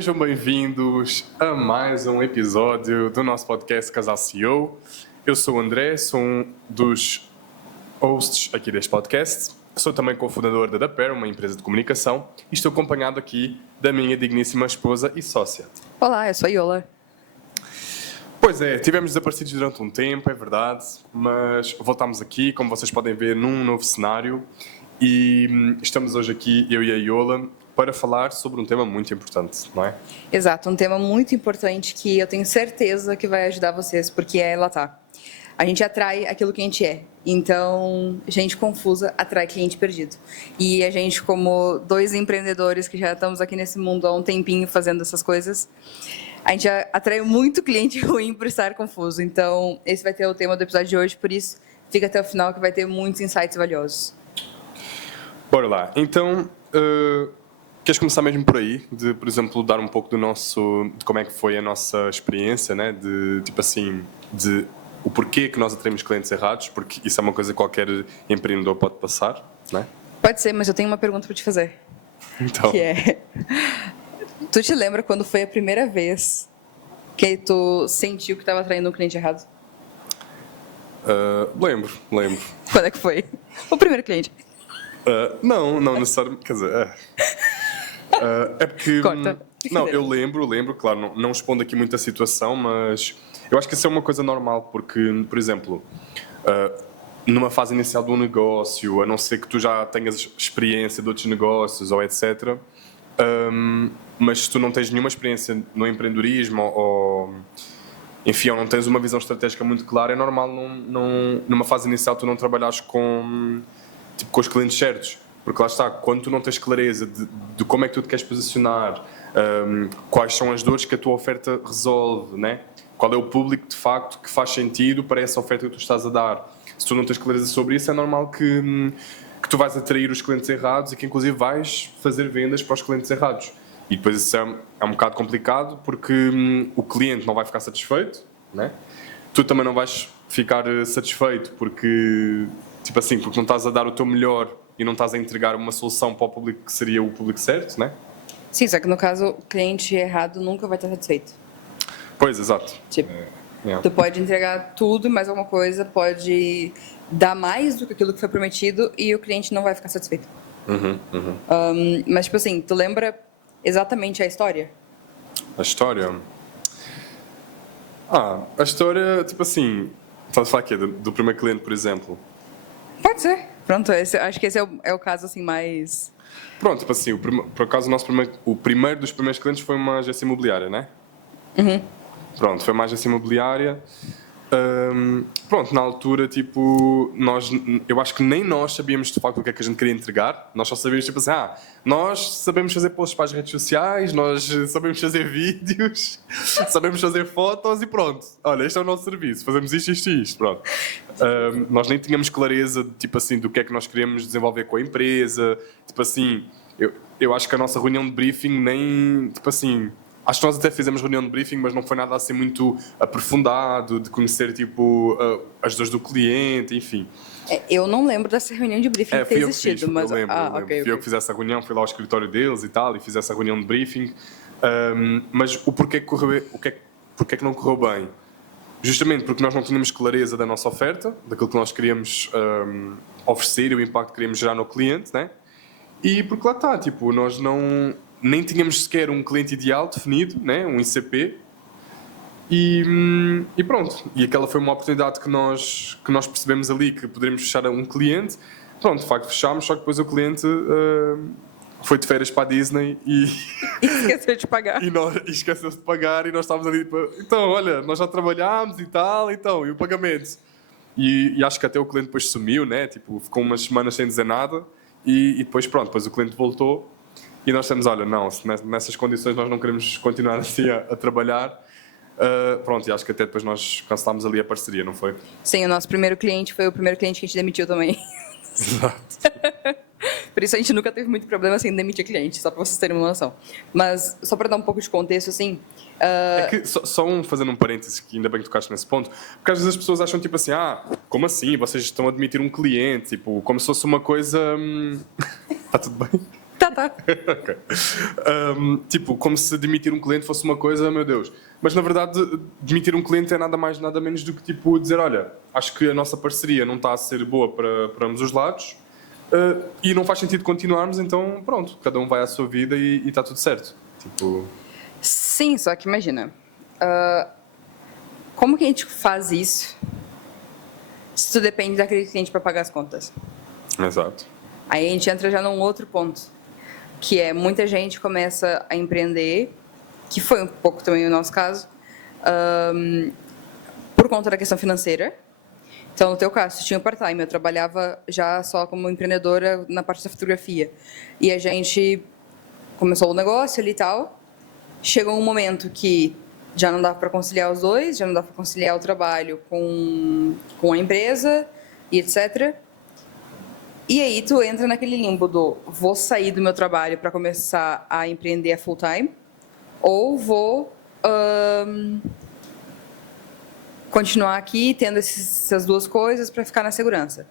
Sejam bem-vindos a mais um episódio do nosso podcast Casal CEO. Eu sou o André, sou um dos hosts aqui deste podcast. Sou também cofundador da Daper, uma empresa de comunicação, e estou acompanhado aqui da minha digníssima esposa e sócia. Olá, eu sou a Iola. Pois é, tivemos desaparecidos durante um tempo, é verdade, mas voltámos aqui, como vocês podem ver, num novo cenário, e estamos hoje aqui, eu e a Iola, para falar sobre um tema muito importante, não é? Exato, um tema muito importante que eu tenho certeza que vai ajudar vocês, porque lá tá. A gente atrai aquilo que a gente é. Então, gente confusa atrai cliente perdido. E a gente, como dois empreendedores que já estamos aqui nesse mundo há um tempinho fazendo essas coisas, a gente atrai muito cliente ruim por estar confuso. Então, esse vai ter o tema do episódio de hoje, por isso, fica até o final que vai ter muitos insights valiosos. Bora lá. Então, queres começar mesmo por aí? De, por exemplo, dar um pouco de como é que foi a nossa experiência, né? De, tipo assim, de o porquê que nós atraímos clientes errados, porque isso é uma coisa que qualquer empreendedor pode passar, não é? Pode ser, mas eu tenho uma pergunta para te fazer. Então. Que é... Tu te lembra quando foi a primeira vez que tu sentiu que estava atraindo um cliente errado? Lembro. Quando é que foi? O primeiro cliente? Não necessariamente, quer dizer... é porque... Corta. Não, eu lembro, claro, não expondo aqui muita situação, mas eu acho que isso é uma coisa normal, porque, por exemplo, numa fase inicial de um negócio, a não ser que tu já tenhas experiência de outros negócios ou etc., mas se tu não tens nenhuma experiência no empreendedorismo ou enfim, ou não tens uma visão estratégica muito clara, é normal numa fase inicial tu não trabalhares com os clientes certos, porque lá está, quando tu não tens clareza de como é que tu te queres posicionar, quais são as dores que a tua oferta resolve, né? Qual é o público de facto que faz sentido para essa oferta que tu estás a dar. Se tu não tens clareza sobre isso, é normal que tu vais atrair os clientes errados e que inclusive vais fazer vendas para os clientes errados. E depois isso é um bocado complicado porque o cliente não vai ficar satisfeito, né? Tu também não vais ficar satisfeito porque, tipo assim, porque não estás a dar o teu melhor e não estás a entregar uma solução para o público que seria o público certo, né? Sim, só que no caso, o cliente errado nunca vai estar satisfeito. Pois, exato. Tipo, tu pode entregar tudo e mais alguma coisa, pode dar mais do que aquilo que foi prometido e o cliente não vai ficar satisfeito. Mas, tipo assim, tu lembra exatamente a história? A história? A história, tipo assim... Estás a falar aqui do primeiro cliente, por exemplo? Pode ser. Pronto, acho que esse é o caso assim mais... Pronto, tipo assim, por acaso o primeiro dos primeiros clientes foi uma agência imobiliária, né? Pronto, foi uma agência imobiliária. Pronto, na altura, tipo, eu acho que nem nós sabíamos de facto o que é que a gente queria entregar. Nós só sabíamos, tipo assim, nós sabemos fazer posts para as redes sociais, nós sabemos fazer vídeos, sabemos fazer fotos e pronto. Olha, este é o nosso serviço, fazemos isto e isto, pronto. Nós nem tínhamos clareza, tipo assim, do que é que nós queríamos desenvolver com a empresa. Tipo assim, eu acho que a nossa reunião de briefing nem, tipo assim... Acho que nós até fizemos reunião de briefing, mas não foi nada assim muito aprofundado, de conhecer tipo as dores do cliente, enfim. Eu não lembro dessa reunião de briefing ter existido, mas... Eu lembro. Okay. Fui eu que fiz essa reunião, fui lá ao escritório deles e tal, e fiz essa reunião de briefing. Mas o porquê que não correu bem? Justamente porque nós não tínhamos clareza da nossa oferta, daquilo que nós queríamos oferecer e o impacto que queríamos gerar no cliente, né? E porque lá está, tipo, nós nem tínhamos sequer um cliente ideal definido, né? Um ICP, e pronto. E aquela foi uma oportunidade que nós percebemos ali que poderíamos fechar a um cliente. Pronto, de facto fechámos, só que depois o cliente foi de férias para a Disney e esqueceu de pagar. e esqueceu-se de pagar e nós estávamos ali então, olha, nós já trabalhámos e tal, então, e o pagamento? E acho que até o cliente depois sumiu, né? Tipo, ficou umas semanas sem dizer nada e depois pronto, depois o cliente voltou. E nós temos, olha, não, nessas condições nós não queremos continuar assim a trabalhar. Pronto, e acho que até depois nós cancelámos ali a parceria, não foi? Sim, o nosso primeiro cliente foi o primeiro cliente que a gente demitiu também. Exato. Por isso a gente nunca teve muito problema assim, demitir cliente, só para vocês terem uma noção. Mas, só para dar um pouco de contexto, assim... É que, fazendo um parênteses, que ainda bem que tocaste nesse ponto, porque às vezes as pessoas acham tipo assim, como assim, vocês estão a demitir um cliente, tipo, como se fosse uma coisa... Está tudo bem? Tá Ok. Tipo, como se demitir um cliente fosse uma coisa, meu Deus. Mas na verdade, demitir um cliente é nada mais, nada menos do que tipo dizer: olha, acho que a nossa parceria não está a ser boa para ambos os lados e não faz sentido continuarmos, então pronto, cada um vai à sua vida e está tudo certo. Tipo... Sim, só que imagina, como que a gente faz isso se tu depende daquele cliente para pagar as contas? Exato. Aí a gente entra já num outro ponto, que é muita gente começa a empreender, que foi um pouco também o nosso caso, por conta da questão financeira. Então, no teu caso, tu tinha o part-time, eu trabalhava já só como empreendedora na parte da fotografia. E a gente começou o negócio ali e tal. Chegou um momento que já não dava para conciliar os dois, já não dava para conciliar o trabalho com a empresa e etc. E aí tu entra naquele limbo do vou sair do meu trabalho para começar a empreender a full time ou vou continuar aqui tendo essas duas coisas para ficar na segurança.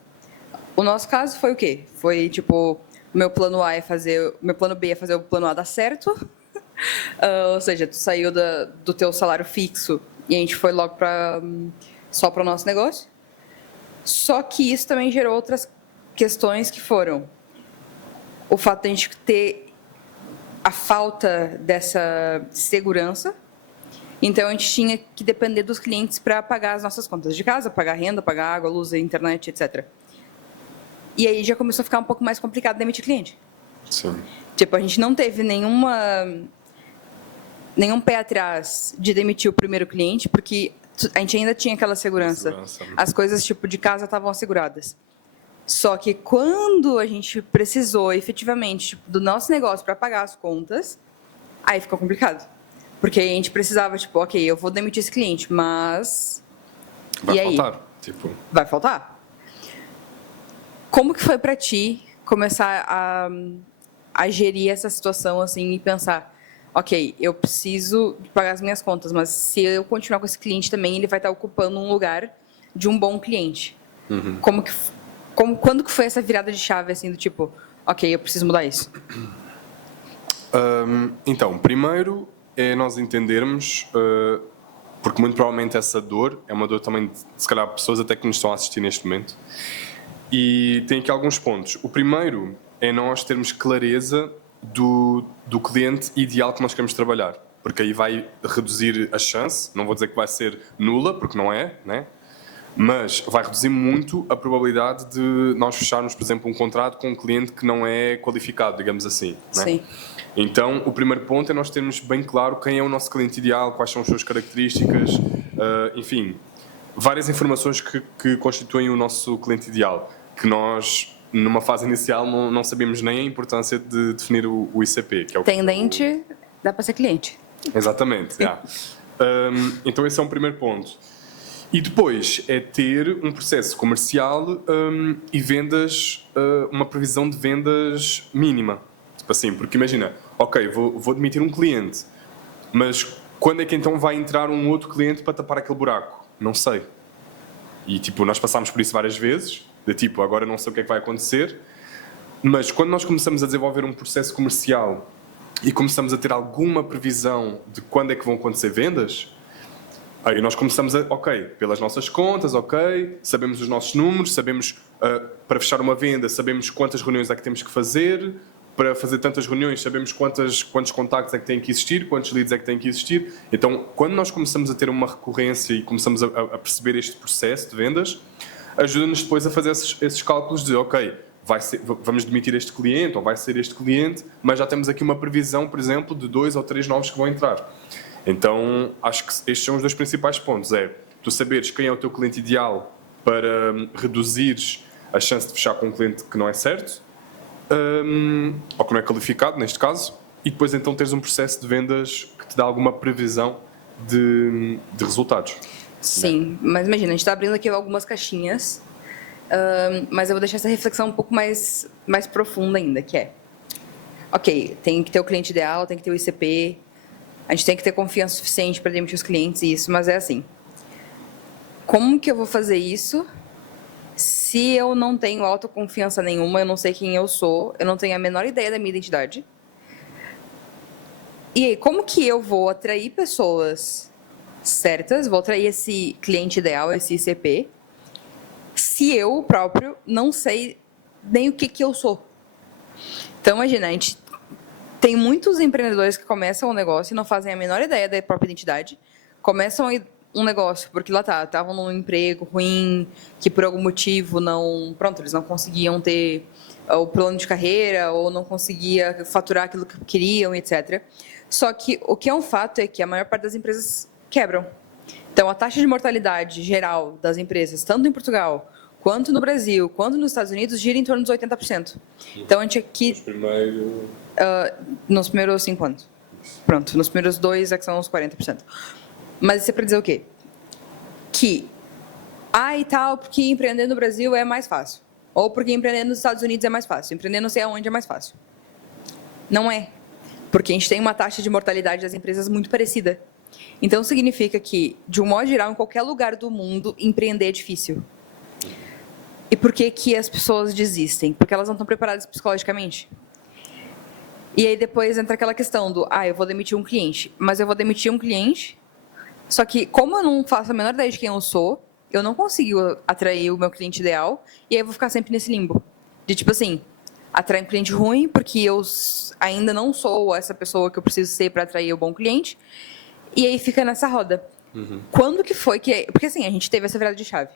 O nosso caso foi o quê? Foi tipo, o meu plano A é fazer, meu plano B é fazer o plano A dar certo. Ou seja, tu saiu do teu salário fixo e a gente foi logo só para o nosso negócio. Só que isso também gerou outras questões que foram o fato de a gente ter a falta dessa segurança. Então, a gente tinha que depender dos clientes para pagar as nossas contas de casa, pagar renda, pagar água, luz, internet, etc. E aí já começou a ficar um pouco mais complicado demitir cliente. Sim. Tipo, a gente não teve nenhum pé atrás de demitir o primeiro cliente, porque a gente ainda tinha aquela segurança. As coisas tipo de casa estavam asseguradas. Só que quando a gente precisou efetivamente tipo, do nosso negócio para pagar as contas, aí ficou complicado. Porque a gente precisava, tipo, ok, eu vou demitir esse cliente, mas... Vai e aí? faltar, tipo... Vai faltar. Como que foi para ti começar a gerir essa situação assim e pensar, ok, eu preciso pagar as minhas contas, mas se eu continuar com esse cliente também, ele vai estar ocupando um lugar de um bom cliente. Uhum. Quando que foi essa virada de chave, assim, do tipo, ok, eu preciso mudar isso? Então, primeiro é nós entendermos, porque muito provavelmente essa dor é uma dor também de, se calhar, pessoas até que nos estão a assistir neste momento. E tem aqui alguns pontos. O primeiro é nós termos clareza do cliente ideal que nós queremos trabalhar, porque aí vai reduzir a chance, não vou dizer que vai ser nula, porque não é, né? Mas vai reduzir muito a probabilidade de nós fecharmos, por exemplo, um contrato com um cliente que não é qualificado, digamos assim. Né? Sim. Então, o primeiro ponto é nós termos bem claro quem é o nosso cliente ideal, quais são as suas características, enfim, várias informações que constituem o nosso cliente ideal, que nós, numa fase inicial, não sabíamos nem a importância de definir o ICP. Que é o Tendente, dá para ser cliente. Exatamente, yeah. Então esse é um primeiro ponto. E depois é ter um processo comercial e vendas, uma previsão de vendas mínima. Tipo assim, porque imagina, ok, vou demitir um cliente, mas quando é que então vai entrar um outro cliente para tapar aquele buraco? Não sei. E tipo, nós passámos por isso várias vezes, de tipo, agora não sei o que é que vai acontecer, mas quando nós começamos a desenvolver um processo comercial e começamos a ter alguma previsão de quando é que vão acontecer vendas, aí nós começamos ok, pelas nossas contas, ok, sabemos os nossos números, sabemos, para fechar uma venda, sabemos quantas reuniões é que temos que fazer, para fazer tantas reuniões sabemos quantos contactos é que têm que existir, quantos leads é que têm que existir. Então, quando nós começamos a ter uma recorrência e começamos a perceber este processo de vendas, ajuda-nos depois a fazer esses cálculos de, ok, vamos demitir este cliente ou vai ser este cliente, mas já temos aqui uma previsão, por exemplo, de 2 ou 3 novos que vão entrar. Então, acho que estes são os dois principais pontos. É tu saberes quem é o teu cliente ideal para reduzires a chance de fechar com um cliente que não é certo, ou que não é qualificado, neste caso, e depois então teres um processo de vendas que te dá alguma previsão de resultados. Sim, mas imagina, a gente está abrindo aqui algumas caixinhas, mas eu vou deixar essa reflexão um pouco mais profunda ainda, que é, ok, tem que ter o cliente ideal, tem que ter o ICP, a gente tem que ter confiança suficiente para demitir os clientes e isso, mas é assim, como que eu vou fazer isso se eu não tenho autoconfiança nenhuma, eu não sei quem eu sou, eu não tenho a menor ideia da minha identidade. E aí, como que eu vou atrair pessoas certas, vou atrair esse cliente ideal, esse ICP, se eu próprio não sei nem o que eu sou? Então, imagina, a gente tem muitos empreendedores que começam um negócio e não fazem a menor ideia da própria identidade, começam um negócio porque lá estavam num emprego ruim, que por algum motivo eles não conseguiam ter o plano de carreira ou não conseguia faturar aquilo que queriam, etc. Só que o que é um fato é que a maior parte das empresas quebram. Então, a taxa de mortalidade geral das empresas, tanto em Portugal, quanto no Brasil, quanto nos Estados Unidos, gira em torno dos 80%. Então, a gente aqui... Nos primeiros 5 anos. Pronto, nos primeiros 2 é que são os 40%. Mas isso é para dizer o quê? Que, e tal, porque empreender no Brasil é mais fácil. Ou porque empreender nos Estados Unidos é mais fácil. Empreender não sei aonde é mais fácil. Não é. Porque a gente tem uma taxa de mortalidade das empresas muito parecida. Então, significa que, de um modo geral, em qualquer lugar do mundo, empreender é difícil. E por que que as pessoas desistem? Porque elas não estão preparadas psicologicamente. E aí depois entra aquela questão do, eu vou demitir um cliente. Mas eu vou demitir um cliente, só que como eu não faço a menor ideia de quem eu sou, eu não consigo atrair o meu cliente ideal, e aí eu vou ficar sempre nesse limbo. De tipo assim, atrair um cliente ruim, porque eu ainda não sou essa pessoa que eu preciso ser para atrair o bom cliente, e aí fica nessa roda. Quando que foi que... Porque assim, a gente teve essa virada de chave.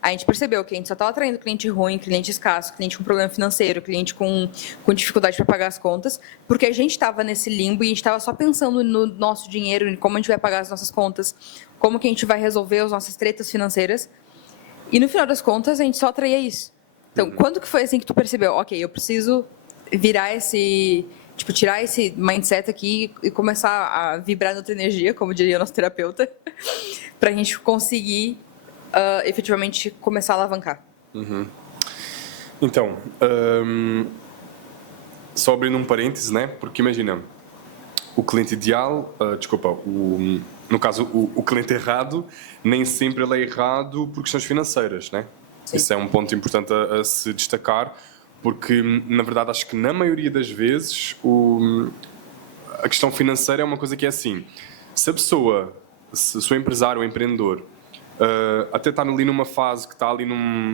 A gente percebeu que a gente só estava atraindo cliente ruim, cliente escasso, cliente com problema financeiro, cliente com dificuldade para pagar as contas, porque a gente estava nesse limbo e a gente estava só pensando no nosso dinheiro, em como a gente vai pagar as nossas contas, como que a gente vai resolver as nossas tretas financeiras. E no final das contas, a gente só atraía isso. Então, quando que foi assim que tu percebeu, ok, eu preciso virar tirar esse mindset aqui e começar a vibrar na outra energia, como diria o nosso terapeuta, para a gente conseguir efetivamente começar a alavancar? Então, só abrindo um parênteses, né? Porque imagina, o cliente ideal, no caso, o cliente errado, nem sempre ele é errado por questões financeiras, né? Sim. Isso é um ponto importante a se destacar, porque, na verdade, acho que na maioria das vezes a questão financeira é uma coisa que é assim, se a pessoa, se o empresário ou empreendedor até está ali numa fase que está ali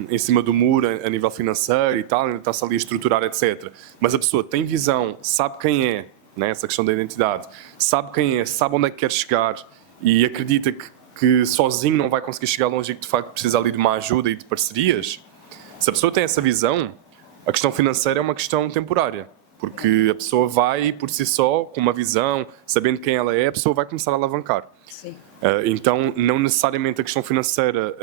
em cima do muro a nível financeiro e tal, ainda está-se ali a estruturar, etc. Mas a pessoa tem visão, sabe quem é, né, essa questão da identidade, sabe quem é, sabe onde é que quer chegar e acredita que sozinho não vai conseguir chegar longe e que de facto precisa ali de uma ajuda e de parcerias. Se a pessoa tem essa visão, a questão financeira é uma questão temporária. Porque a pessoa vai, por si só, com uma visão, sabendo quem ela é, a pessoa vai começar a alavancar. Sim. Então, não necessariamente a questão financeira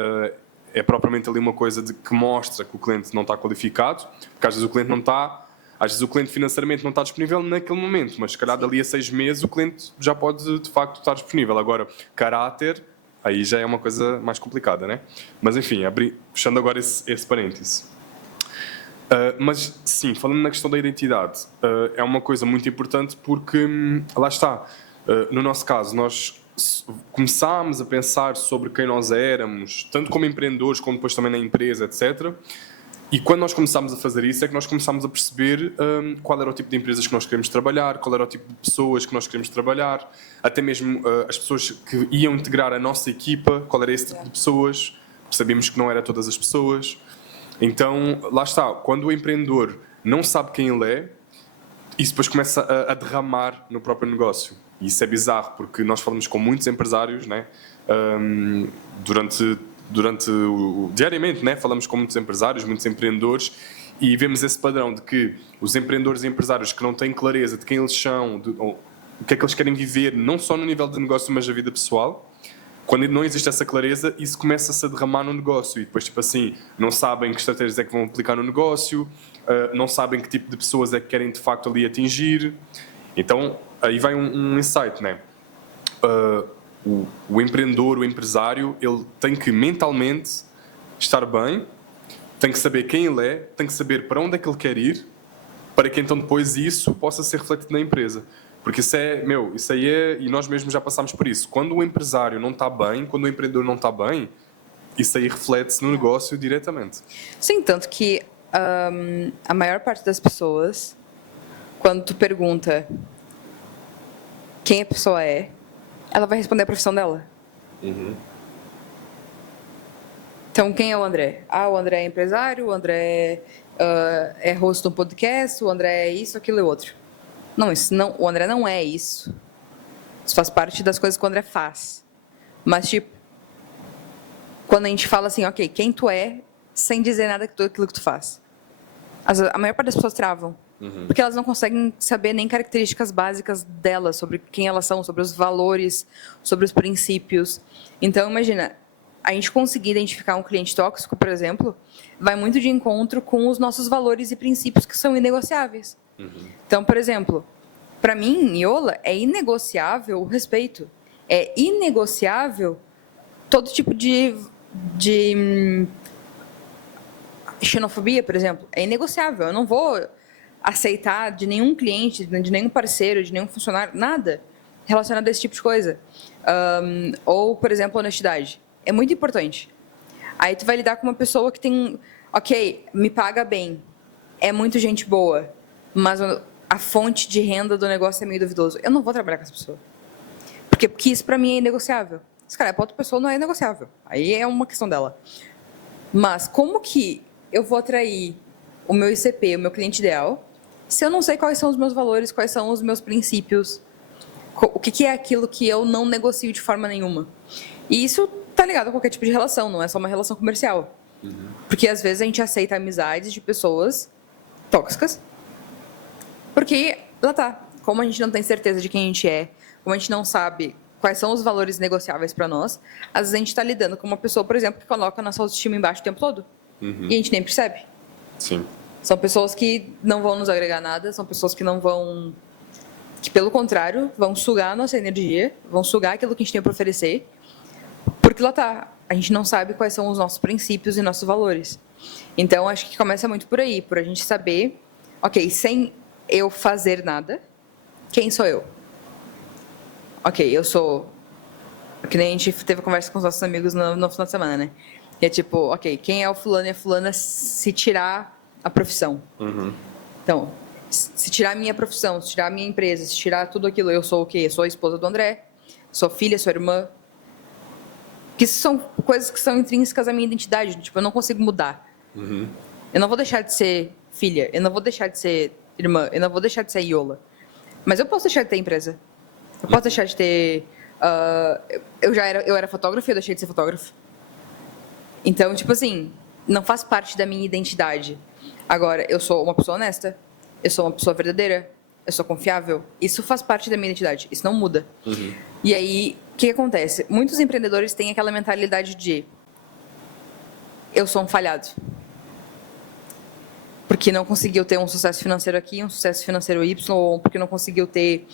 é propriamente ali uma coisa que mostra que o cliente não está qualificado, porque às vezes o cliente não está, às vezes o cliente financeiramente não está disponível naquele momento, mas se calhar dali a 6 meses o cliente já pode de facto estar disponível. Agora, caráter, aí já é uma coisa mais complicada, né? Mas enfim, fechando agora esse parêntese. Mas sim, falando na questão da identidade, é uma coisa muito importante porque, lá está, no nosso caso, nós começámos a pensar sobre quem nós éramos, tanto como empreendedores, como depois também na empresa, etc. E quando nós começámos a fazer isso, é que nós começámos a perceber qual era o tipo de empresas que nós queremos trabalhar, qual era o tipo de pessoas que nós queremos trabalhar, até mesmo as pessoas que iam integrar a nossa equipa, qual era esse tipo de pessoas, porque sabíamos que não era todas as pessoas. Então, lá está, quando o empreendedor não sabe quem ele é, isso depois começa a derramar no próprio negócio. E isso é bizarro, porque nós falamos com muitos empresários, né? Diariamente, né? Falamos com muitos empresários, muitos empreendedores, e vemos esse padrão de que os empreendedores e empresários que não têm clareza de quem eles são, o que é que eles querem viver, não só no nível de negócio, mas da vida pessoal, quando não existe essa clareza, isso começa-se a derramar no negócio. E depois, tipo assim, não sabem que estratégias é que vão aplicar no negócio, não sabem que tipo de pessoas é que querem de facto ali atingir. Então, aí vai um insight, né? O empreendedor, o empresário, ele tem que mentalmente estar bem, tem que saber quem ele é, tem que saber para onde é que ele quer ir, para que então depois isso possa ser refletido na empresa. Porque isso aí é, e nós mesmos já passámos por isso. Quando o empresário não está bem, quando o empreendedor não está bem, isso aí reflete-se no negócio diretamente. Sim, tanto que a maior parte das pessoas, quando tu pergunta quem a pessoa é, ela vai responder a profissão dela. Então, quem é o André? O André é empresário, o André é host de um podcast, o André é isso, aquilo e outro. Não, o André não é isso. Isso faz parte das coisas que o André faz. Mas, tipo, quando a gente fala assim, ok, quem tu é, sem dizer nada daquilo que tu faz. A maior parte das pessoas travam. Porque elas não conseguem saber nem características básicas delas, sobre quem elas são, sobre os valores, sobre os princípios. Então, imagina, a gente conseguir identificar um cliente tóxico, por exemplo, vai muito de encontro com os nossos valores e princípios que são inegociáveis. Então, por exemplo, para mim, em Yola, é inegociável o respeito. É inegociável todo tipo de xenofobia, por exemplo. É inegociável. Eu não vou aceitar de nenhum cliente, de nenhum parceiro, de nenhum funcionário, nada relacionado a esse tipo de coisa. Ou, por exemplo, honestidade. É muito importante. Aí tu vai lidar com uma pessoa que tem, ok, me paga bem, é muito gente boa, mas a fonte de renda do negócio é meio duvidoso. Eu não vou trabalhar com essa pessoa. Porque isso para mim é inegociável. Se cara, para outra pessoa não é negociável. Aí é uma questão dela. Mas como que eu vou atrair o meu ICP, o meu cliente ideal, se eu não sei quais são os meus valores, quais são os meus princípios, o que é aquilo que eu não negocio de forma nenhuma? E isso tá ligado a qualquer tipo de relação, não é só uma relação comercial. Porque às vezes a gente aceita amizades de pessoas tóxicas, porque lá tá, como a gente não tem certeza de quem a gente é, como a gente não sabe quais são os valores negociáveis para nós, às vezes a gente está lidando com uma pessoa, por exemplo, que coloca a nossa autoestima embaixo o tempo todo. E a gente nem percebe. Sim. São pessoas que não vão nos agregar nada, são pessoas que não vão... que, pelo contrário, vão sugar a nossa energia, vão sugar aquilo que a gente tem para oferecer, porque lá tá, a gente não sabe quais são os nossos princípios e nossos valores. Então, acho que começa muito por aí, por a gente saber, ok, sem eu fazer nada, quem sou eu? Ok, eu sou... Que nem a gente teve conversa com os nossos amigos no final de semana, né? E é tipo, ok, quem é o fulano e a fulana se tirar a profissão? Então, se tirar a minha profissão, se tirar a minha empresa, se tirar tudo aquilo, eu sou o quê? Eu sou a esposa do André, sou filha, sou irmã. Que isso são coisas que são intrínsecas à minha identidade. Tipo, eu não consigo mudar. Eu não vou deixar de ser filha, eu não vou deixar de ser irmã, eu não vou deixar de ser Iola. Mas eu posso deixar de ter empresa. Eu posso deixar de ter... eu era fotógrafo e eu deixei de ser fotógrafo. Então, tipo assim, não faz parte da minha identidade. Agora, eu sou uma pessoa honesta, eu sou uma pessoa verdadeira, eu sou confiável. Isso faz parte da minha identidade, isso não muda. E aí, o que acontece? Muitos empreendedores têm aquela mentalidade de eu sou um falhado. Porque não conseguiu ter um sucesso financeiro aqui, um sucesso financeiro Y, ou porque não conseguiu ter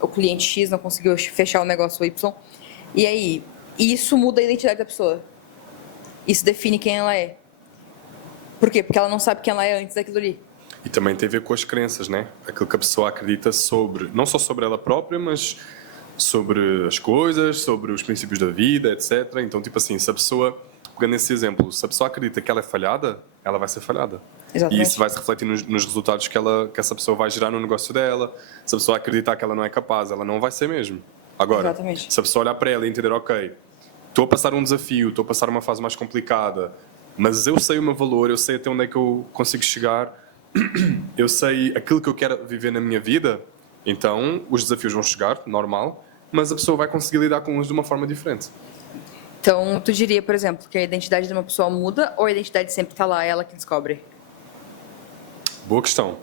o cliente X, não conseguiu fechar o negócio Y. E aí, isso muda a identidade da pessoa. Isso define quem ela é. Por quê? Porque ela não sabe quem ela é antes daquilo ali. E também tem a ver com as crenças, né? Aquilo que a pessoa acredita sobre, não só sobre ela própria, mas sobre as coisas, sobre os princípios da vida, etc. Então, tipo assim, se a pessoa, pegando esse exemplo, se a pessoa acredita que ela é falhada, ela vai ser falhada. Exatamente. E isso vai se refletir nos resultados que essa pessoa vai gerar no negócio dela. Se a pessoa acreditar que ela não é capaz, ela não vai ser mesmo. Agora, Exatamente. se a pessoa olhar para ela e entender, ok, estou a passar um desafio, estou a passar uma fase mais complicada, mas eu sei o meu valor, eu sei até onde é que eu consigo chegar, eu sei aquilo que eu quero viver na minha vida, então os desafios vão chegar, normal, mas a pessoa vai conseguir lidar com eles de uma forma diferente. Então, tu diria, por exemplo, que a identidade de uma pessoa muda ou a identidade sempre está lá, ela que descobre? Boa questão.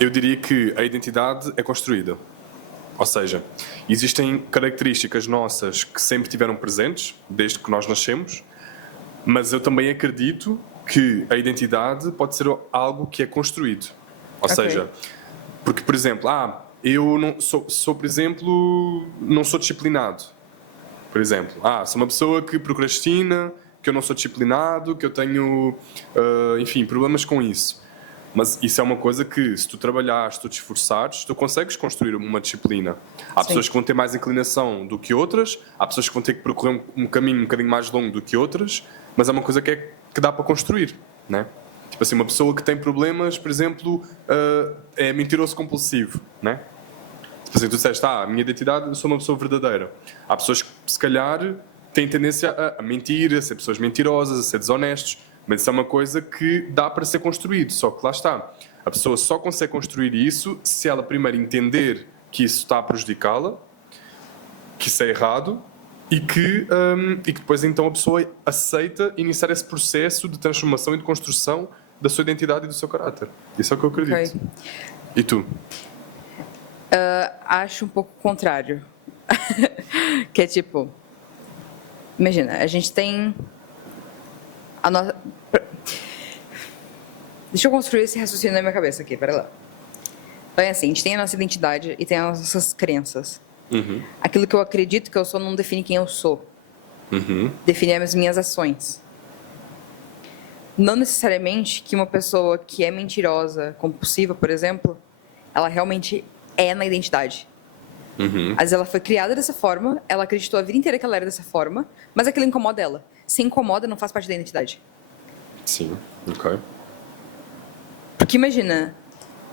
Eu diria que a identidade é construída. Ou seja, existem características nossas que sempre tiveram presentes, desde que nós nascemos, mas eu também acredito que a identidade pode ser algo que é construído. Ou seja, porque, por exemplo, eu não sou, por exemplo, não sou disciplinado. Por exemplo, sou uma pessoa que procrastina, que eu não sou disciplinado, que eu tenho, enfim, problemas com isso. Mas isso é uma coisa que, se tu trabalhares, se tu te esforçares, tu consegues construir uma disciplina. Há Sim. pessoas que vão ter mais inclinação do que outras, há pessoas que vão ter que percorrer um caminho um bocadinho mais longo do que outras, mas é uma coisa que dá para construir, né? Tipo assim, uma pessoa que tem problemas, por exemplo, é mentiroso compulsivo, né? Tipo assim, tu disseste, a minha identidade, eu sou uma pessoa verdadeira. Há pessoas que, se calhar, têm tendência a mentir, a ser pessoas mentirosas, a ser desonestos, mas isso é uma coisa que dá para ser construído, só que lá está. A pessoa só consegue construir isso se ela primeiro entender que isso está a prejudicá-la, que isso é errado, e que depois então a pessoa aceita iniciar esse processo de transformação e de construção da sua identidade e do seu caráter. Isso é o que eu acredito. Ok. E tu? Acho um pouco o contrário. Que é tipo... Imagina, a gente tem... Deixa eu construir esse raciocínio na minha cabeça aqui, pera lá. Então é assim, a gente tem a nossa identidade e tem as nossas crenças. Uhum. Aquilo que eu acredito que eu sou não define quem eu sou. Uhum. Define as minhas ações. Não necessariamente que uma pessoa que é mentirosa, compulsiva, por exemplo, ela realmente é na identidade. Uhum. Às vezes ela foi criada dessa forma, ela acreditou a vida inteira que ela era dessa forma, mas aquilo incomoda ela. Se incomoda, não faz parte da identidade. Sim, ok. Porque imagina,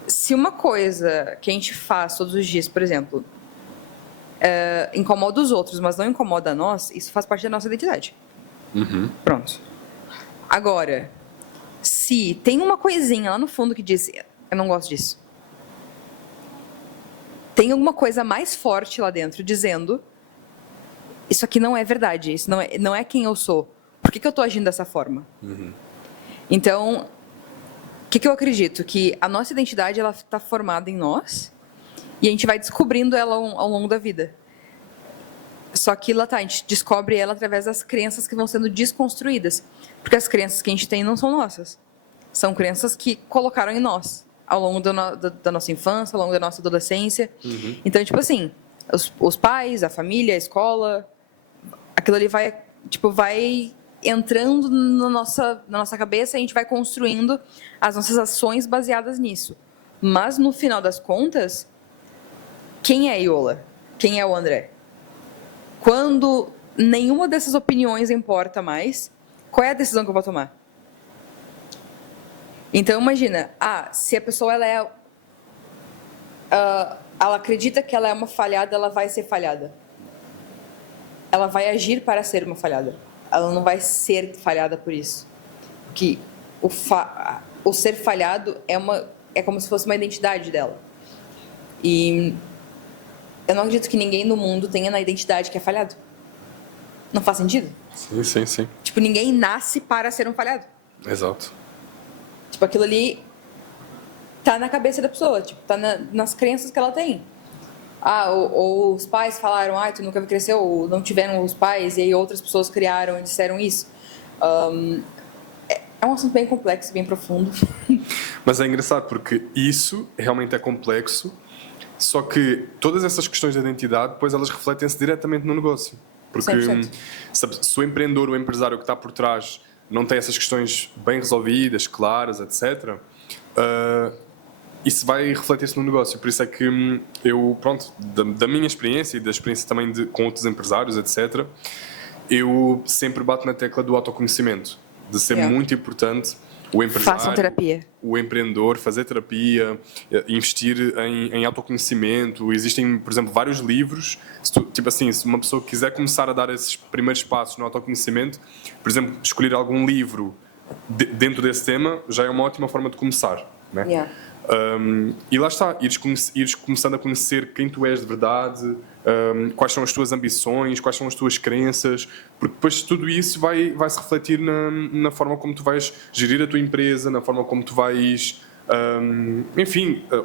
se uma coisa que a gente faz todos os dias, por exemplo, incomoda os outros, mas não incomoda a nós, isso faz parte da nossa identidade. Uhum. Pronto. Agora, se tem uma coisinha lá no fundo que diz, eu não gosto disso. Tem alguma coisa mais forte lá dentro dizendo, isso aqui não é verdade, isso não é quem eu sou. Por que eu estou agindo dessa forma? Uhum. Então, o que eu acredito? Que a nossa identidade ela está formada em nós e a gente vai descobrindo ela ao longo da vida. Só que lá tá, a gente descobre ela através das crenças que vão sendo desconstruídas. Porque as crenças que a gente tem não são nossas. São crenças que colocaram em nós ao longo da nossa infância, ao longo da nossa adolescência. Uhum. Então, tipo assim, os pais, a família, a escola, aquilo ali vai entrando na nossa cabeça e a gente vai construindo as nossas ações baseadas nisso. Mas, no final das contas, quem é a Iola? Quem é o André? Quando nenhuma dessas opiniões importa mais, qual é a decisão que eu vou tomar? Então, imagina, se a pessoa ela acredita que ela é uma falhada, ela vai ser falhada. Ela vai agir para ser uma falhada. Ela não vai ser falhada por isso. Porque o ser falhado é como se fosse uma identidade dela. E eu não acredito que ninguém no mundo tenha na identidade que é falhado. Não faz sentido? Sim. Tipo, ninguém nasce para ser um falhado. Exato. Tipo, aquilo ali tá na cabeça da pessoa, tipo, tá nas crenças que ela tem. Ou os pais falaram, tu nunca cresceu, ou não tiveram os pais, e aí outras pessoas criaram e disseram isso. É um assunto bem complexo, bem profundo. Mas é engraçado porque isso realmente é complexo, só que todas essas questões de identidade, depois elas refletem-se diretamente no negócio. Porque 100%. se o empreendedor, o empresário que está por trás não tem essas questões bem resolvidas, claras, etc., isso vai refletir-se no negócio. Por isso é que eu, pronto, da minha experiência e da experiência também com outros empresários, etc., eu sempre bato na tecla do autoconhecimento, de ser muito importante o empresário, façam terapia. o empreendedor fazer terapia, investir em autoconhecimento. Existem, por exemplo, vários livros. Se uma pessoa quiser começar a dar esses primeiros passos no autoconhecimento, por exemplo, escolher algum livro dentro desse tema já é uma ótima forma de começar, né? E lá está, ires começando a conhecer quem tu és de verdade, quais são as tuas ambições, quais são as tuas crenças, porque depois tudo isso vai se refletir na forma como tu vais gerir a tua empresa, na forma como tu vais,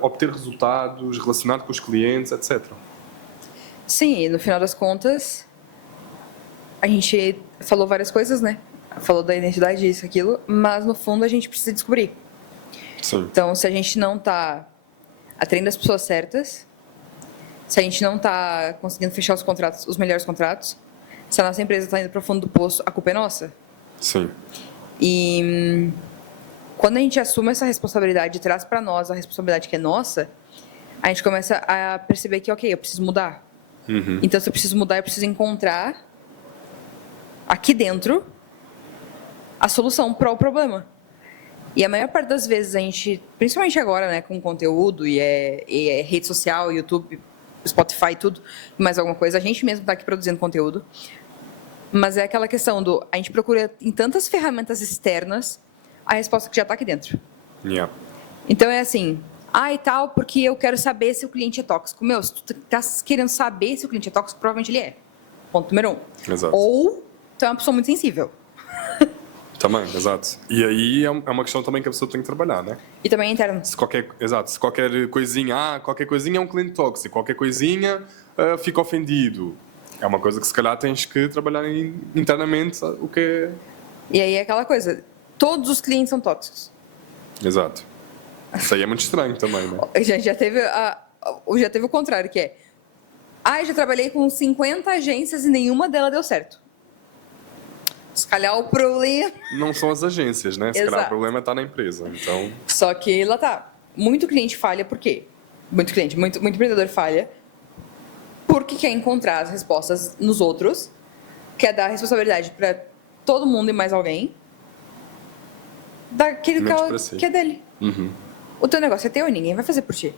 obter resultados, relacionar com os clientes, etc. Sim, e no final das contas, a gente falou várias coisas, né? Falou da identidade, isso, aquilo, mas no fundo a gente precisa descobrir. Sim. Então, se a gente não está atraindo as pessoas certas, se a gente não está conseguindo fechar os melhores contratos, se a nossa empresa está indo para o fundo do poço, a culpa é nossa. Sim. E Quando a gente assume essa responsabilidade e traz para nós a responsabilidade que é nossa, a gente começa a perceber que, ok, eu preciso mudar. Então, se eu preciso mudar, eu preciso encontrar aqui dentro a solução para o problema. E a maior parte das vezes a gente, principalmente agora, né, com conteúdo e é rede social, YouTube, Spotify, tudo, mais alguma coisa, a gente mesmo está aqui produzindo conteúdo. Mas é aquela questão do, a gente procura em tantas ferramentas externas a resposta que já está aqui dentro. Yeah. Então é assim, e tal, porque eu quero saber se o cliente é tóxico. Meu, se tu tá querendo saber se o cliente é tóxico, provavelmente ele é. Ponto número 1. Exato. Ou tu é uma pessoa muito sensível. Também, exato. E aí é uma questão também que a pessoa tem que trabalhar, né? E também é interno. Se qualquer coisinha é um cliente tóxico, qualquer coisinha fica ofendido. É uma coisa que se calhar tens que trabalhar internamente o que é... E aí é aquela coisa, todos os clientes são tóxicos. Exato. Isso aí é muito estranho também, né? Já teve o contrário, que é... já trabalhei com 50 agências e nenhuma delas deu certo. Se calhar o problema... Não são as agências, né? Se calhar Exato. o problema está na empresa, então... Só que lá tá. Muito cliente falha por quê? Muito empreendedor falha porque quer encontrar as respostas nos outros, quer dar responsabilidade para todo mundo e mais alguém daquele que é dele. O teu negócio é teu e ninguém vai fazer por ti.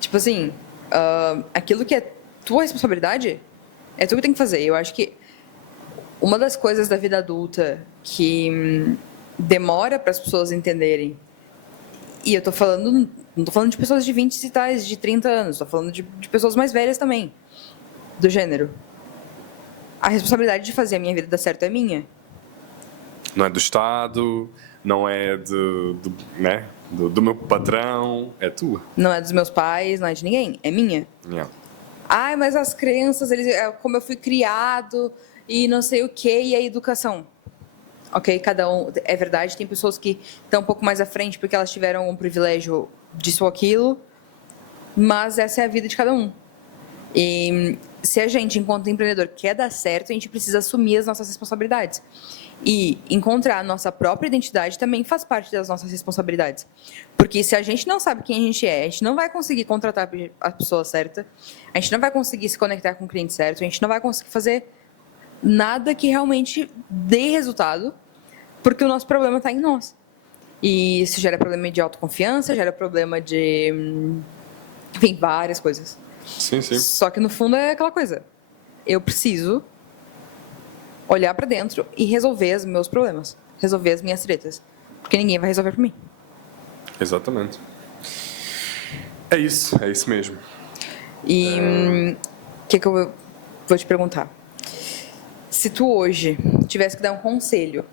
Tipo assim, aquilo que é tua responsabilidade é tu que tem que fazer. Eu acho que uma das coisas da vida adulta que demora para as pessoas entenderem, e eu tô falando, não tô falando de pessoas de 20 e tais, de 30 anos, tô falando de pessoas mais velhas também, do gênero. A responsabilidade de fazer a minha vida dar certo é minha. Não é do Estado, não é do meu patrão, é tua. Não é dos meus pais, não é de ninguém, é minha. Yeah. Mas as crianças, como eu fui criado e não sei o que, e a educação. Ok, cada um, é verdade, tem pessoas que estão um pouco mais à frente porque elas tiveram um privilégio disso ou aquilo, mas essa é a vida de cada um. E se a gente, enquanto empreendedor, quer dar certo, a gente precisa assumir as nossas responsabilidades. E encontrar a nossa própria identidade também faz parte das nossas responsabilidades. Porque se a gente não sabe quem a gente não vai conseguir contratar a pessoa certa, a gente não vai conseguir se conectar com o cliente certo, a gente não vai conseguir fazer nada que realmente dê resultado, porque o nosso problema está em nós. E isso gera problema de autoconfiança, gera problema de... Enfim, várias coisas. Sim, sim. Só que no fundo é aquela coisa. Eu preciso olhar para dentro e resolver os meus problemas. Resolver as minhas tretas. Porque ninguém vai resolver por mim. Exatamente. É isso mesmo. E o que eu vou te perguntar? Se tu hoje tivesse que dar um conselho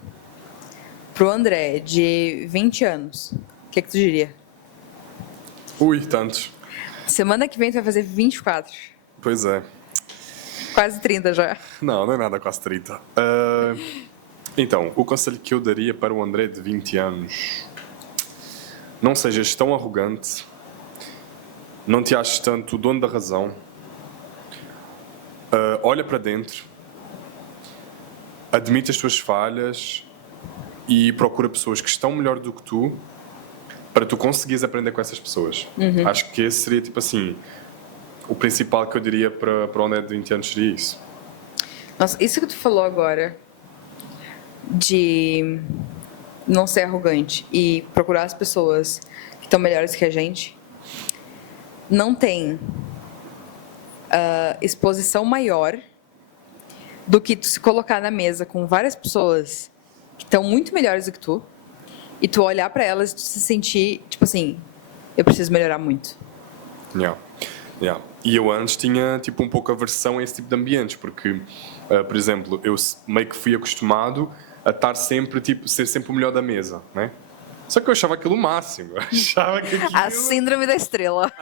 pro André de 20 anos, o que tu diria? Ui, tantos. Semana que vem tu vai fazer 24. Pois é. Quase 30 já. Não é nada quase 30. Então, o conselho que eu daria para o André de 20 anos: não sejas tão arrogante, não te aches tanto o dono da razão, olha para dentro, admite as tuas falhas e procura pessoas que estão melhor do que tu para tu conseguires aprender com essas pessoas. Acho que esse seria, tipo assim, o principal que eu diria para o André de 20 anos seria isso. Nossa, isso que tu falou agora de não ser arrogante e procurar as pessoas que estão melhores que a gente, não tem exposição maior do que tu se colocar na mesa com várias pessoas que estão muito melhores do que tu e tu olhar para elas e tu se sentir, tipo assim, eu preciso melhorar muito. Yeah. E eu antes tinha tipo um pouco aversão a esse tipo de ambientes, porque, por exemplo, eu meio que fui acostumado a estar sempre, tipo, ser sempre o melhor da mesa, né? Só que eu achava aquilo o máximo. Eu achava que aquilo... A síndrome da estrela.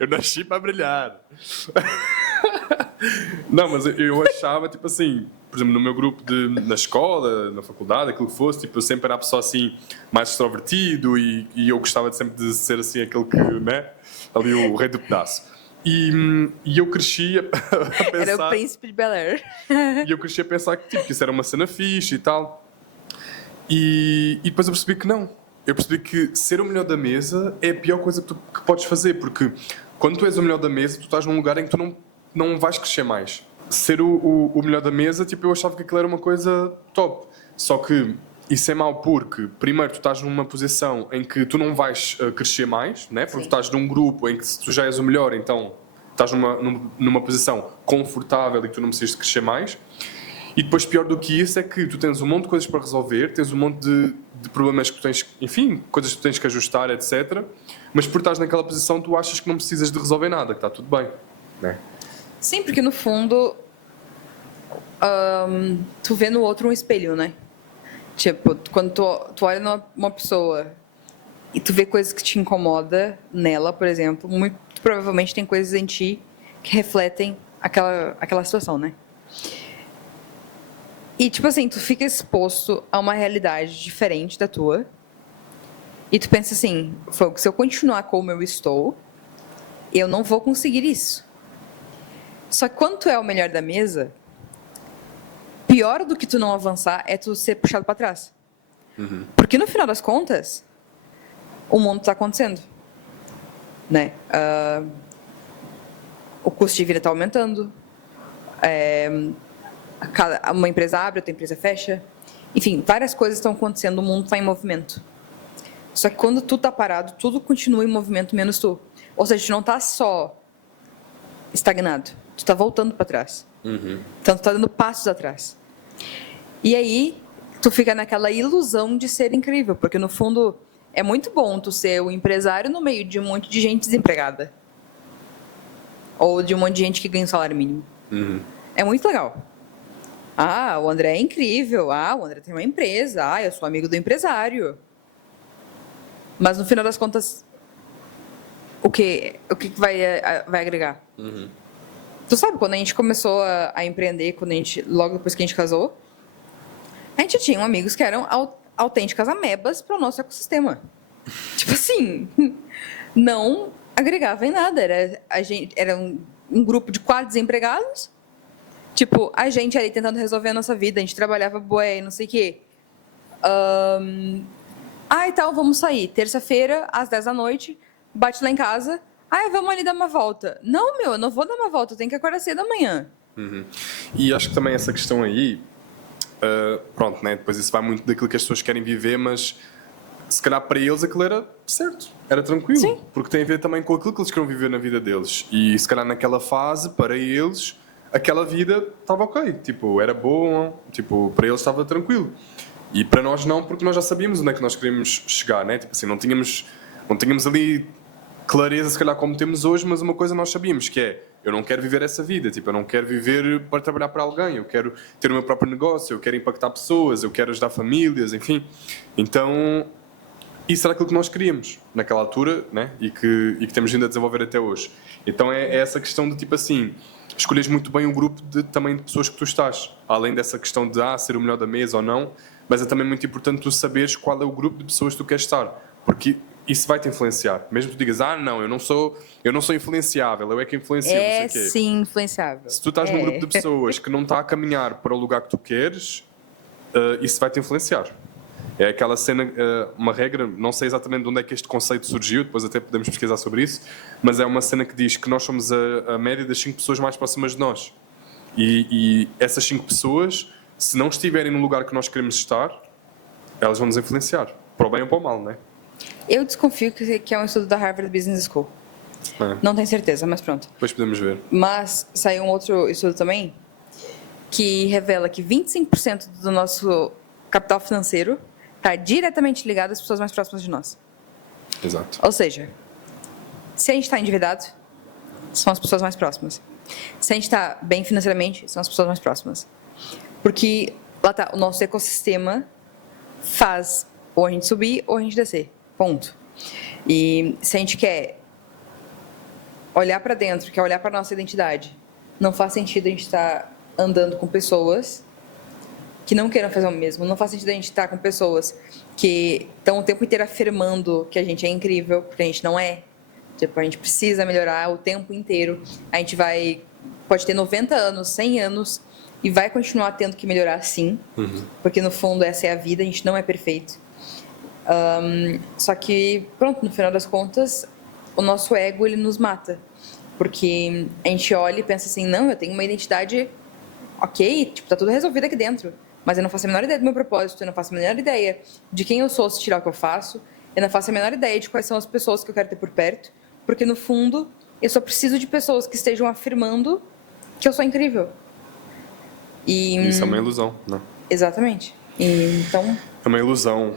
Eu nasci para brilhar. Não, mas eu achava, tipo assim, por exemplo, no meu grupo na escola, na faculdade, aquilo que fosse, tipo, eu sempre era a pessoa assim, mais extrovertido e eu gostava sempre de ser assim, aquele que, né? Ali o rei do pedaço. E eu cresci a pensar... Era o príncipe de Bel-Air. E eu cresci a pensar que, tipo, que isso era uma cena fixe e tal. E depois eu percebi que não. Eu percebi que ser o melhor da mesa é a pior coisa que podes fazer, porque quando tu és o melhor da mesa, tu estás num lugar em que tu não vais crescer mais. Ser o melhor da mesa, tipo, eu achava que aquilo era uma coisa top. Só que isso é mau porque, primeiro, tu estás numa posição em que tu não vais crescer mais, né? Porque tu estás num grupo em que se tu já és o melhor, então estás numa posição confortável e que tu não precisas de crescer mais. E depois, pior do que isso, é que tu tens um monte de coisas para resolver, tens um monte de problemas que tu tens, enfim, coisas que tu tens que ajustar, etc. Mas por estás naquela posição, tu achas que não precisas de resolver nada, que está tudo bem, né? Sim, porque no fundo, tu vê no outro um espelho, né? Tipo, quando tu olha numa pessoa e tu vê coisas que te incomoda nela, por exemplo, muito provavelmente tem coisas em ti que refletem aquela situação, né? E, tipo assim, tu fica exposto a uma realidade diferente da tua. E tu pensa assim, se eu continuar como eu estou, eu não vou conseguir isso. Só que quando tu é o melhor da mesa, pior do que tu não avançar é tu ser puxado para trás. Porque no final das contas, o mundo está acontecendo. Né? O custo de vida está aumentando. Uma empresa abre, outra empresa fecha. Enfim, várias coisas estão acontecendo, o mundo está em movimento. Só que quando tu tá parado, tudo continua em movimento, menos tu. Ou seja, tu não tá só estagnado, tu tá voltando para trás. Então tu tá dando passos atrás. E aí, tu fica naquela ilusão de ser incrível, porque no fundo é muito bom tu ser o empresário no meio de um monte de gente desempregada. Ou de um monte de gente que ganha um salário mínimo. É muito legal. Ah, o André é incrível. Ah, o André tem uma empresa. Ah, eu sou amigo do empresário. Mas no final das contas, o que vai agregar? Tu sabe, quando a gente começou a empreender, logo depois que a gente casou, a gente tinha amigos que eram autênticas amebas para o nosso ecossistema. Tipo assim, não agregava em nada. Era um grupo de 4 desempregados. Tipo, a gente ali tentando resolver a nossa vida, a gente trabalhava bué, não sei o quê. Então, vamos sair. Terça-feira, às 10 da noite, bate lá em casa. Vamos ali dar uma volta. Não, eu não vou dar uma volta, eu tenho que acordar cedo amanhã. E acho que também essa questão aí, pronto, né? Depois isso vai muito daquilo que as pessoas querem viver, mas se calhar para eles aquilo era certo, era tranquilo. Sim. Porque tem a ver também com aquilo que eles queriam viver na vida deles. E se calhar naquela fase, para eles, aquela vida estava ok. Tipo, era bom, tipo, para eles estava tranquilo. E para nós não, porque nós já sabíamos onde é que nós queríamos chegar, né? Tipo assim, não tínhamos ali clareza, se calhar, como temos hoje, mas uma coisa nós sabíamos, que é, eu não quero viver essa vida, tipo, eu não quero viver para trabalhar para alguém, eu quero ter o meu próprio negócio, eu quero impactar pessoas, eu quero ajudar famílias, enfim. Então, isso era aquilo que nós queríamos naquela altura, né? E que temos vindo a desenvolver até hoje. Então é essa questão de, tipo assim, escolhes muito bem o grupo também de pessoas que tu estás, além dessa questão de ser o melhor da mesa ou não, mas é também muito importante tu saberes qual é o grupo de pessoas que tu queres estar, porque isso vai te influenciar. Mesmo que tu digas, não, eu não sou influenciável, eu é que influencio, não sei o quê. Sim, influenciável. Se tu estás num grupo de pessoas que não está a caminhar para o lugar que tu queres, isso vai te influenciar. É aquela cena, uma regra, não sei exatamente de onde é que este conceito surgiu, depois até podemos pesquisar sobre isso, mas é uma cena que diz que nós somos a média das 5 pessoas mais próximas de nós. E essas 5 pessoas, se não estiverem no lugar que nós queremos estar, elas vão nos influenciar, para o bem ou para o mal, não é? Eu desconfio que é um estudo da Harvard Business School. Não tenho certeza, mas pronto. Depois podemos ver. Mas saiu um outro estudo também que revela que 25% do nosso capital financeiro está diretamente ligado às pessoas mais próximas de nós. Exato. Ou seja, se a gente está endividado, são as pessoas mais próximas. Se a gente está bem financeiramente, são as pessoas mais próximas. Porque lá está, o nosso ecossistema faz ou a gente subir ou a gente descer. Ponto. E se a gente quer olhar para dentro, quer olhar para a nossa identidade, não faz sentido a gente estar andando com pessoas que não queiram fazer o mesmo. Não faz sentido a gente estar com pessoas que estão o tempo inteiro afirmando que a gente é incrível, porque a gente não é. Tipo, a gente precisa melhorar o tempo inteiro. A gente pode ter 90 anos, 100 anos, e vai continuar tendo que melhorar sim, porque no fundo essa é a vida, a gente não é perfeito. Só que, pronto, no final das contas, o nosso ego, ele nos mata. Porque a gente olha e pensa assim, não, eu tenho uma identidade ok, tipo, tá tudo resolvido aqui dentro. Mas eu não faço a menor ideia do meu propósito, eu não faço a menor ideia de quem eu sou se tirar o que eu faço, eu não faço a menor ideia de quais são as pessoas que eu quero ter por perto, porque no fundo, eu só preciso de pessoas que estejam afirmando que eu sou incrível. E Isso é uma ilusão, né? exatamente. Então... É uma ilusão.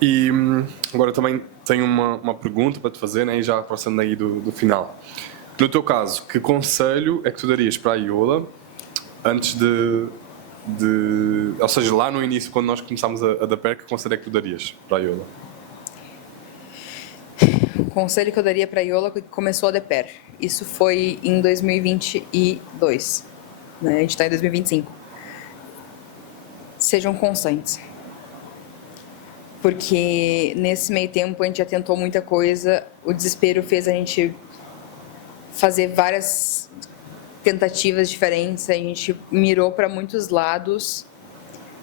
E agora também tenho uma pergunta para te fazer, né? E já passando aí do final. No teu caso, que conselho é que tu darias para a Iola antes de... Ou seja, lá no início, quando nós começámos a dar pé, que conselho é que tu darias para a Iola? O conselho que eu daria para a Iola que começou a DPER. Isso foi em 2022. Né? A gente está em 2025. Sejam constantes. Porque nesse meio tempo a gente já tentou muita coisa, o desespero fez a gente fazer várias tentativas diferentes, a gente mirou para muitos lados,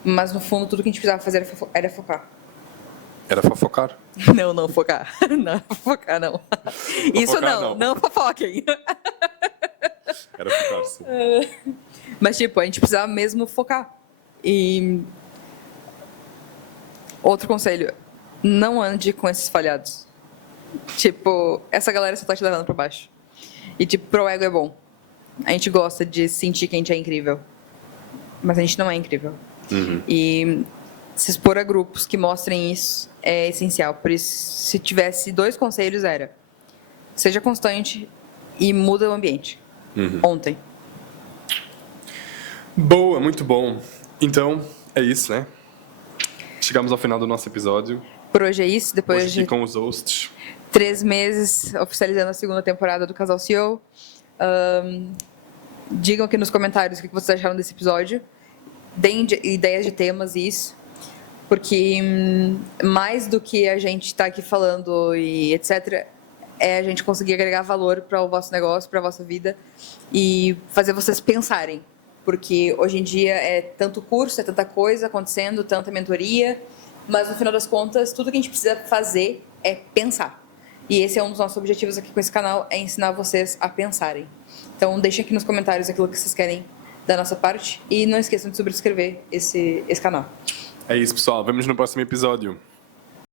mas no fundo tudo que a gente precisava fazer era focar. Era fofocar? Não focar. Não, focar não. Isso não fofoquem. Era focar, sim. Mas tipo, a gente precisava mesmo focar. E outro conselho, não ande com esses falhados. Tipo, essa galera só tá te levando pra baixo. E tipo, pro ego é bom. A gente gosta de sentir que a gente é incrível. Mas a gente não é incrível. E se expor a grupos que mostrem isso é essencial. Por isso, se tivesse 2 conselhos, era: seja constante e muda o ambiente. Ontem. Boa, muito bom. Então, é isso, né? Chegamos ao final do nosso episódio. Por hoje é isso. Depois Hoje aqui com os hosts. 3 meses oficializando a 2ª temporada do Casal CEO. Digam aqui nos comentários o que vocês acharam desse episódio. Deem ideias de temas e isso. Porque mais do que a gente está aqui falando e etc., é a gente conseguir agregar valor para o vosso negócio, para a vossa vida e fazer vocês pensarem. Porque hoje em dia é tanto curso, é tanta coisa acontecendo, tanta mentoria, mas no final das contas, tudo que a gente precisa fazer é pensar. E esse é um dos nossos objetivos aqui com esse canal, é ensinar vocês a pensarem. Então, deixem aqui nos comentários aquilo que vocês querem da nossa parte e não esqueçam de subscrever esse canal. É isso, pessoal. Vemos no próximo episódio.